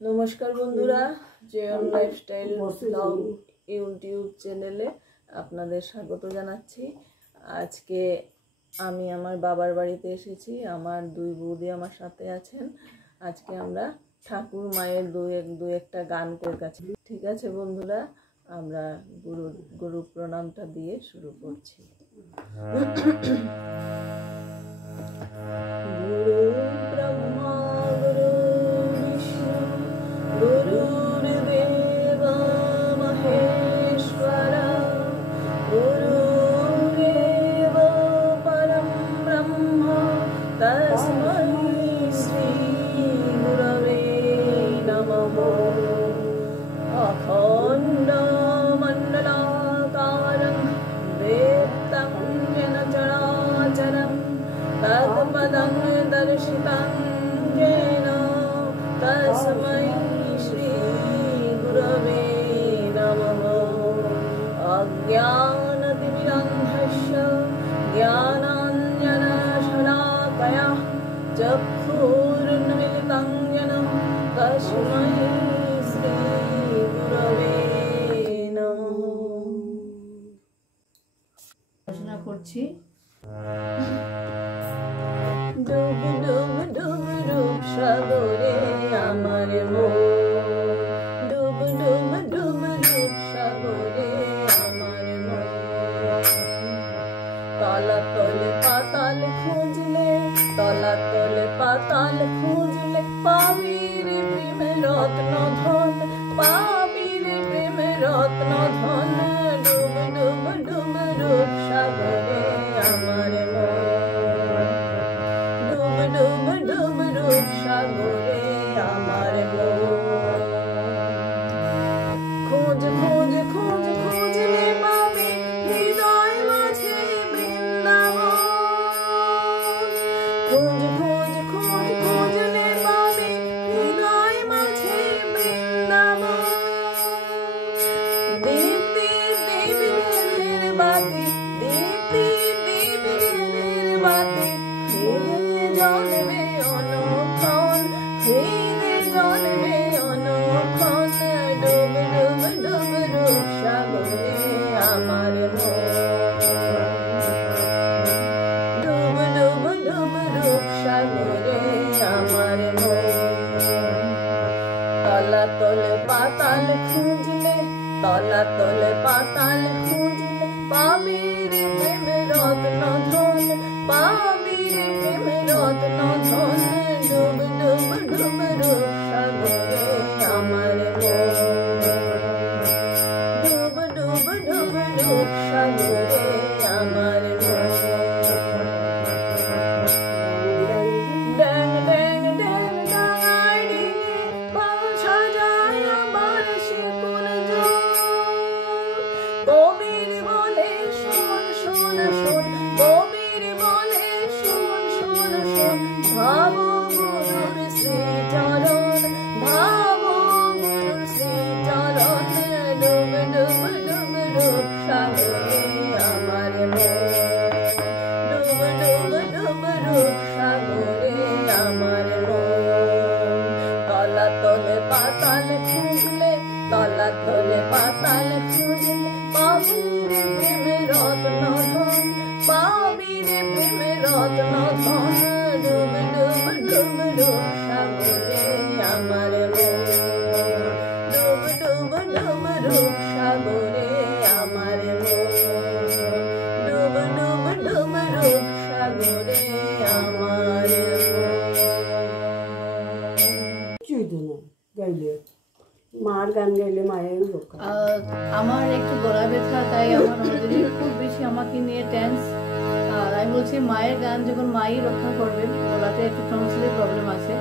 নমস্কার বন্ধুরা, join lifestyle blog YouTube চ্যানেলে আপনাদের স্বাগত জানাচ্ছি। আজকে আমি আমার বাবার বাড়িতে এসেছি। আমার দুই বৌদি আমার সাথে আছেন। আজকে আমরা ঠাকুর মায়ের দু একটা গান করে কাছে। ঠিক আছে বন্ধুরা, আমরা গুরু প্রণামটা দিয়ে শুরু করছি। গুরু ব্রহ্মা গুরু বিষ্ণু গুরুর্দেব মহেশ্বর গুরুরেব পরম ব্রহ্ম তস্मै শ্রী গুরবে নমঃ। অখণ্ড মণ্ডলাকারং ব্যক্तं येन चराचरं तत्पदं दर्शितं येन तस्मै श्री गुरवे नमः। अज्ञानतिमिरन्धस्य ज्ञानाञ्जनशलाकया चक्षुरुन्मीलितं येन तस्मै श्री गुरवे नमः। রচনা করছি। ডুব ডুব ডুব ডুব সাগরে আমার মন, ডুব ডুব ডুব ডুব সাগরে আমার মন। তলাতলে পাতাল খুঁজলে, তলাতলে পাতাল খুঁজলে পাবি রে প্রেমের রত্ন ধন, পাবি রে প্রেমের রত্ন ধন। ডুব ডুব ডুব ডুব সাগরে আমার মন, ডুব ডুব ডুব ডুব সাগরে আমার মন। খোঁজ খোঁজ খোঁজ খুঁজলে পাবে হৃদয় মাঝে বৃন্দাবন, খোঁজ খোঁজ খোঁজ খুঁজলে পাবে হৃদয় মাঝে বৃন্দাবন। দীপ্তি দীপিনের বাতি, দীপ্তি দীপিনের বাতি, হৃদয়ে জ্বলবে অনুক্ষণ, হৃদয়ে জ্বলবে অনুক্ষণ। ডুব ডুব ডুব ডুব সাগরে আমার মন, ডুব ডুব ডুব ডুব সাগরে আমার মন। তলাতলে পাতাল খুঁজলে, তলাতলে পাতাল খুঁজলে পাবি রে প্রেমের রত্ন ধন, পাবি রে প্রেমের রত্ন ধন। ডুব ডুব ডুব ডুব সাগরে আমার মন, ডুব ডুব ডুব ডুব সাগরে আমার মন। ড্যাং ড্যাং ড্যাং ডাঙায় ডিঙে পাল সাজায় আমার শিকুল জল। কবির বলে শোন শোন শোন, কবির বলে শোন শোন শোন। ভাবো গুরুর শ্রীচরণ, ভাবো গুরুর শ্রীচরণ। ডুব ডুব ডুব ডুব সাগরে আমার মন, ডুব ডুব ডুব ডুব সাগরে আমার মন। তলাতলে পাতাল খুঁজলে, তলাতলে পাতাল খুঁজলে পাবি রে প্রেমের রত্ন ধন, পাবি রে প্রেমের রত্ন ধন। ডুব ডুব ডুব ডুব সাগরে আমার মন, ডুব ডুব ডুব ডুব সাগরে আমার মন, ডুব ডুব ডুব ডুব সাগরে আমার গাইলে মার গান গাইলে মায়ের রক্ষা। আমার একটু গলা ব্যথা, তাই আমার ওদের খুব বেশি আমাকে নিয়ে টেন্স। আর আমি বলছি মায়ের গান যখন মাই রক্ষা করবেন, গলাতে একটু টনসিলের প্রবলেম আছে,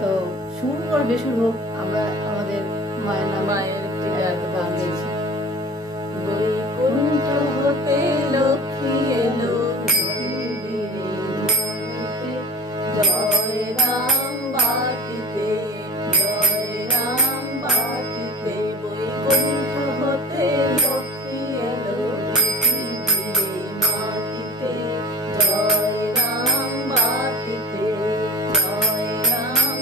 তো সুর আর বেসুর হোক, আমরা আমাদের মায়ের নামে মায়ের একটি গান গাইছি। বৈকুণ্ঠ হতে লক্ষ্মী এলো, জয় রাম বাটিতে, জয় রাম বাটিতে। বৈকুণ্ঠ হতে লক্ষ্মী এলো পৃথিবীর মাটিতে, জয় রাম বাটিতে, জয় রাম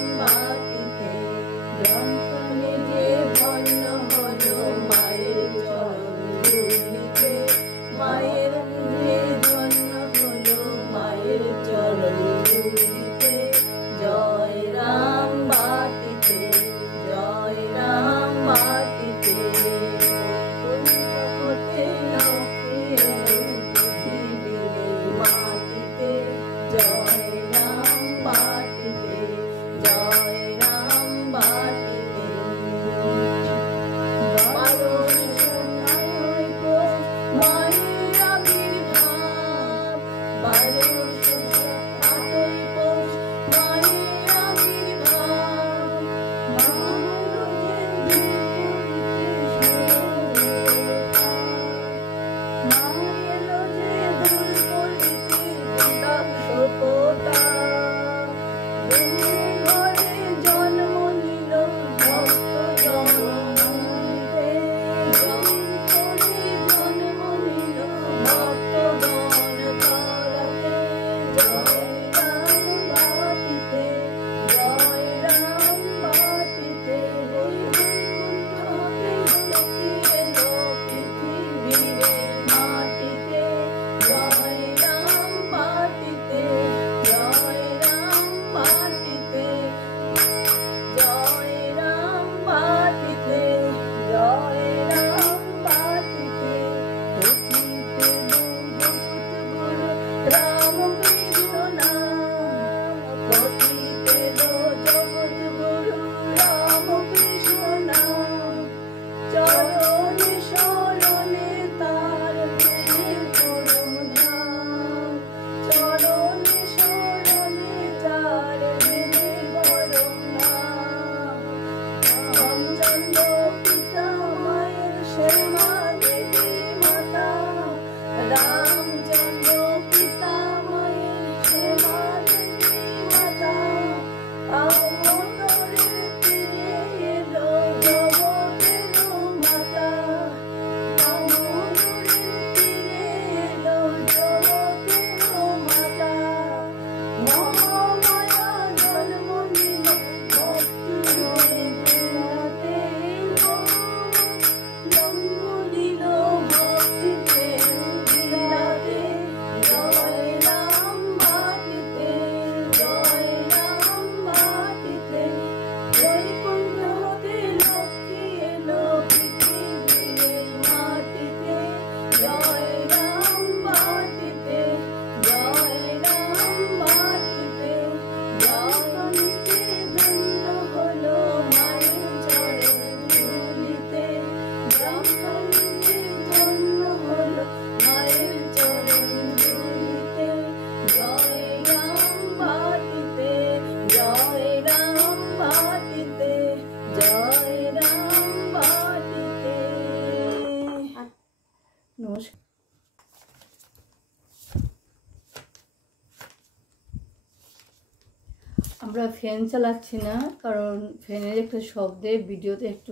আমরা ফ্যান চালাচ্ছি না, কারণ ফ্যানের একটা শব্দে ভিডিওতে একটু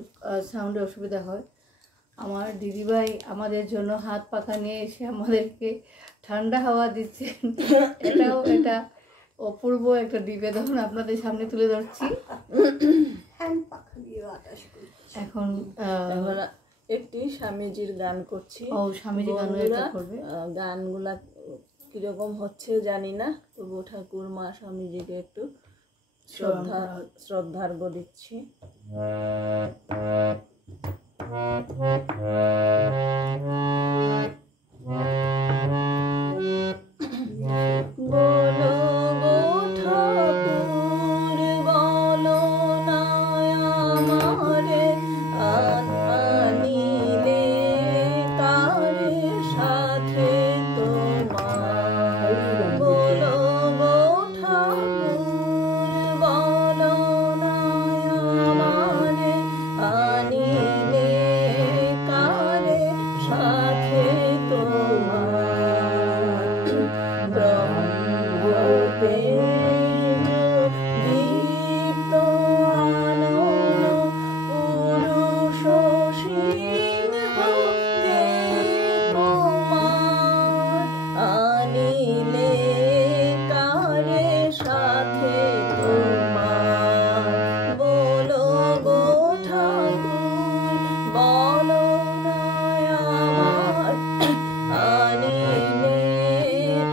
সাউন্ডের অসুবিধা হয়। আমার দিদিভাই আমাদের জন্য হাত পাখা নিয়ে এসে আমাদেরকে ঠান্ডা হাওয়া দিচ্ছেন। এটা অপূর্ব একটা নিবেদন আপনাদের সামনে তুলে ধরছি। এখন একটি স্বামীজির গান করছি। স্বামীজি গান করবে। গানগুলা কিরকম হচ্ছে জানি না, তবু ঠাকুর মা স্বামীজিকে একটু শ্রদ্ধার্ঘ্য দিচ্ছি। বলো গো ঠাকুর বলো না আমারে আনিলে তারে সাথে তোমার। বলো গো ঠাকুর বলো না আমারে আনিলে তারে সাথে তোমার। ব্রহ্মতে দীপ্ত আনন পুরুষ সিংহকে তোমার আনিলে কারে সাথে তোমার। বলো গো ঠাকুর বলো না আমার আনিলে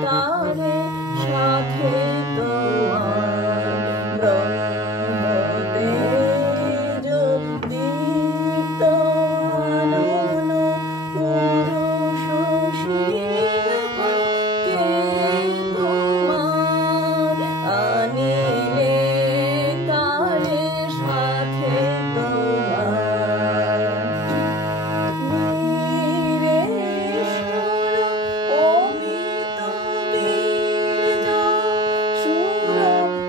তারে সাথে তোমার। ব্রহ্মতেজ দীপ্ত আনন পুরুষ সিংহকে তোমার আনিলে তারে সাথে তোমার। বীরেশ্বর অমিত বীর্য শূর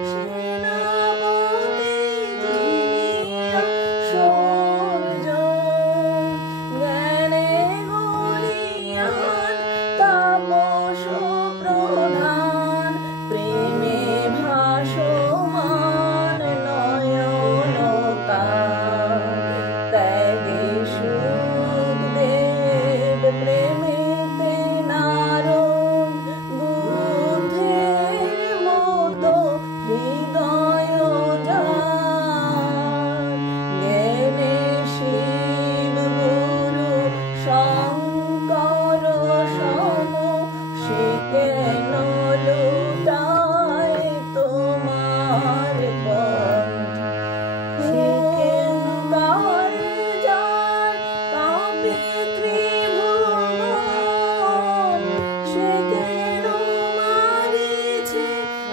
সেনাপতি জিনিয়া সূর্য জ্ঞানে গরিয়ান তাপস প্রধান প্রেমে ভাসমান নয়ন তার। ত্যাগে সুখদেব প্রেমেতে নারদ বুদ্ধের মতো হৃদয় যার। জ্ঞানে শিব গুরু শঙ্কর সম সে কেন লুটায় তোমার পথ। হুঙ্কার যার কাঁপে ত্রিভুবন সে কেন মারিছে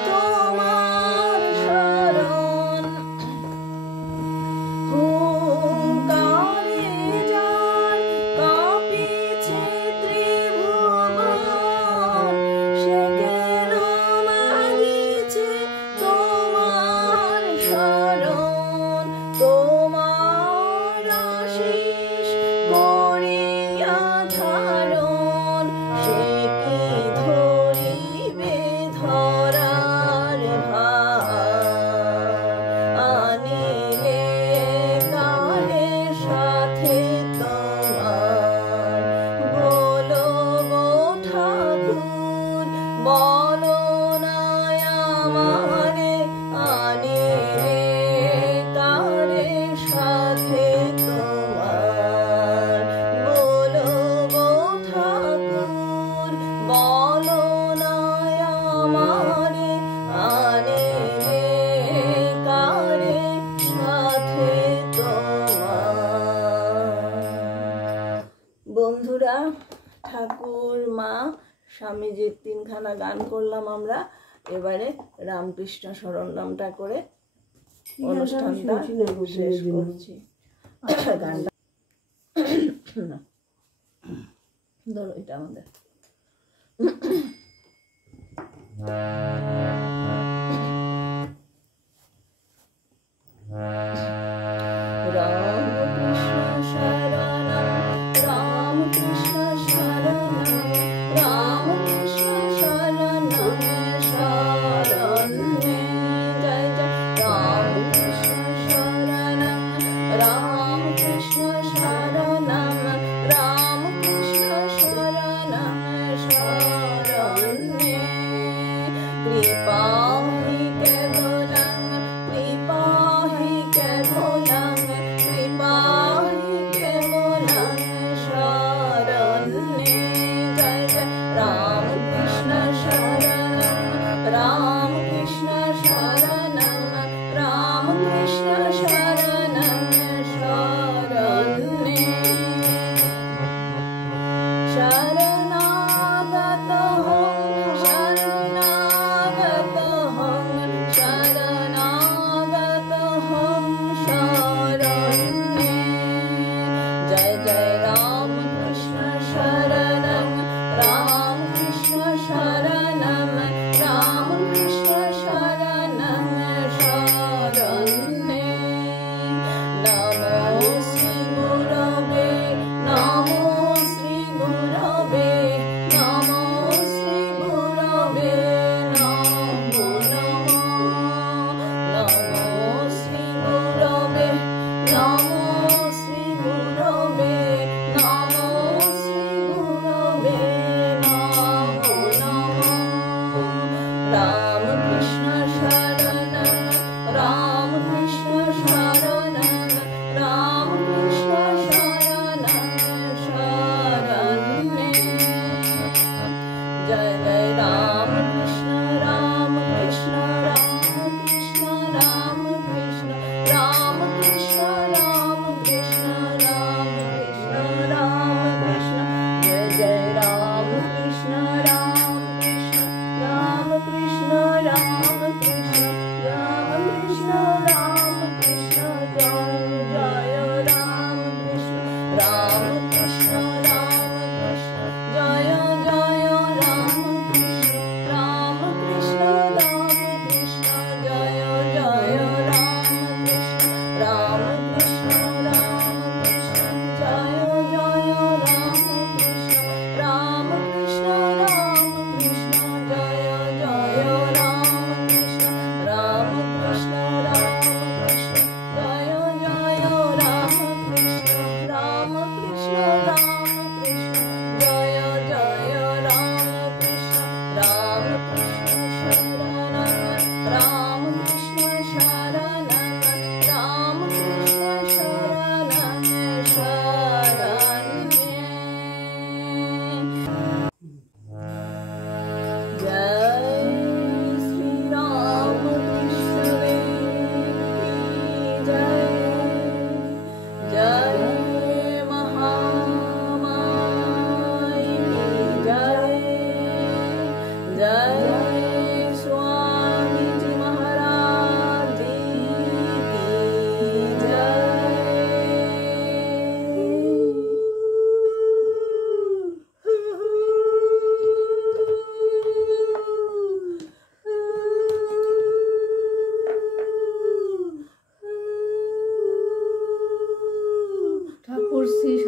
তোমার শরণ। হুঙ্কারে যার কাঁপিছে ত্রিভুবন সে কেন মারিছে তোমার শরণ। তোমার আশিস করিয়া ধারণ সে কি ধরিবে ধরার ভার। আনিলে কারে সাথে তোমার। বলো গো ঠাকুর বলো না আমারে আনিলে তারে সাথে তোমার। বলো গো ঠাকুর বলো না আমারে আনিলে কারে সাথে তোমার। বন্ধুরা, ঠাকুর মা স্বামীজির তিনখানা গান করলাম আমরা। এবারে রামকৃষ্ণ শরণ নামটা করে অনুষ্ঠানটা শেষ করছি। গানটা ধরো, এটা আমাদের রামকৃষ্ণ শরণম রামকৃষ্ণ শরণম রামকৃষ্ণ শরণম শরণে। জয় জয়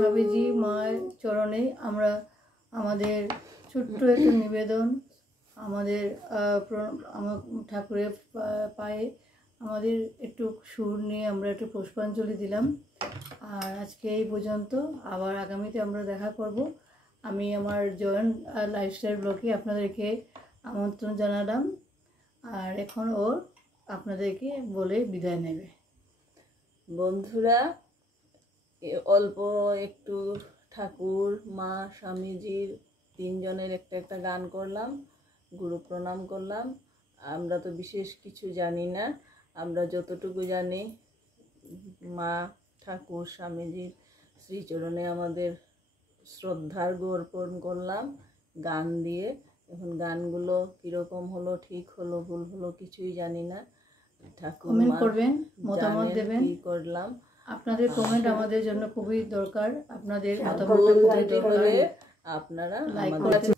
স্বামীজি মায়ের চরণে আমরা আমাদের ছোট্ট একটা নিবেদন, আমাদের আমার ঠাকুরের পায়ে আমাদের একটু সুর নিয়ে আমরা একটু পুষ্পাঞ্জলি দিলাম। আর আজকে এই পর্যন্ত, আবার আগামীতে আমরা দেখা করব। আমি আমার জয়েন্ট লাইফস্টাইল ব্লগে আপনাদেরকে আমন্ত্রণ জানালাম, আর এখন ওর আপনাদেরকে বলে বিদায় নেবে। বন্ধুরা, অল্প একটু ঠাকুর, মা, স্বামীজির তিনজনের একটা গান করলাম, গুরু প্রণাম করলাম। আমরা তো বিশেষ কিছু জানি না, আমরা যতটুকু জানি মা, ঠাকুর, স্বামীজির শ্রীচরণে আমাদের শ্রদ্ধার অর্পণ করলাম গান দিয়ে। এখন গানগুলো কীরকম হলো, ঠিক হলো, ভুল হলো, কিছুই জানি না। ঠাকুর কমেন্ট করবেন, মতামত দেবেন। কি করলাম, আপনাদের কমেন্ট আমাদের জন্য খুবই দরকার, আপনাদের মতামত মতামতটা খুবই দরকার। আপনারা লাইক আমাদের